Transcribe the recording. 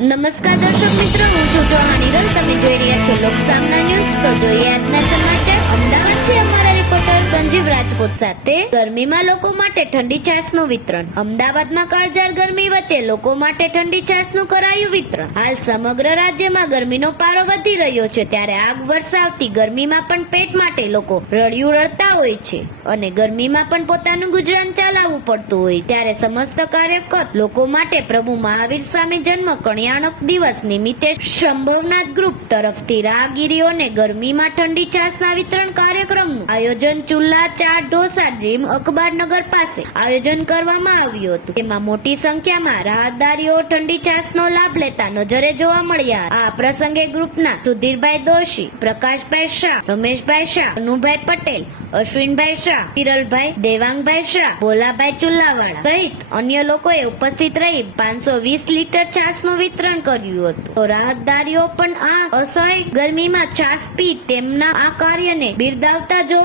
નમસ્કાર દર્શક મિત્રો, હું છું ચૌહાણ તમે જોઈ રહ્યા છો લોકસામના ન્યૂઝ. તો જોઈએ આજના રિપોર્ટર રાજકોટ સાથે ગરમીમાં લોકો માટે ઠંડી છાસનું વિતરણ. અમદાવાદમાં કાળઝાળ ગરમી વચ્ચે લોકો માટે ઠંડી છાસનું કરાયું વિતરણ. હાલ સમગ્ર રાજ્યમાં ગરમીનો પારો વધી રહ્યો છે ત્યારે આગ વરસાવતી ગરમીમાં પણ પેટ માટે લોકો રડિયું રડતા હોય છે અને ગરમીમાં પણ પોતાનું ગુજરાન ચલાવવું પડતું હોય. ત્યારે સમસ્ત કાર્યકર લોકો માટે પ્રભુ મહાવીર સ્વામી જન્મ કણ્યાણક દિવસ નિમિત્તે સંભવનાથ ગ્રુપ તરફથી રાહગીરીઓને ગરમીમાં ઠંડી છાસના વિતરણ કાર્યક્રમનું આયોજન ચુલ્લા ચાર ઢોસા, ડ્રીમ અકબરનગર પાસે આયોજન કરવામાં આવ્યું હતું. તેમાં મોટી સંખ્યામાં રાહતદારીઓ ઠંડી છાસનો લાભ લેતા નજરે જોવા મળ્યા. આ પ્રસંગે ગ્રુપના સુધીરભાઈ દોશી, પ્રકાશભાઈ શાહ, રમેશભાઈ શાહ, અનુભાઈ પટેલ, અશ્વિનભાઈ શાહ કિરલભાઈ દેવાંગભાઈ શાહ, ભોલાભાઈ ચુલ્લાવાળા સહિત અન્ય લોકોએ ઉપસ્થિત રહી પાંચસો વીસ લીટર છાસનું વિતરણ કર્યું હતું. રાહતદારીઓ પણ આ અસહ્ય ગરમીમાં છાસ પી તેમના આ કાર્યને બિરદાવતા જોવા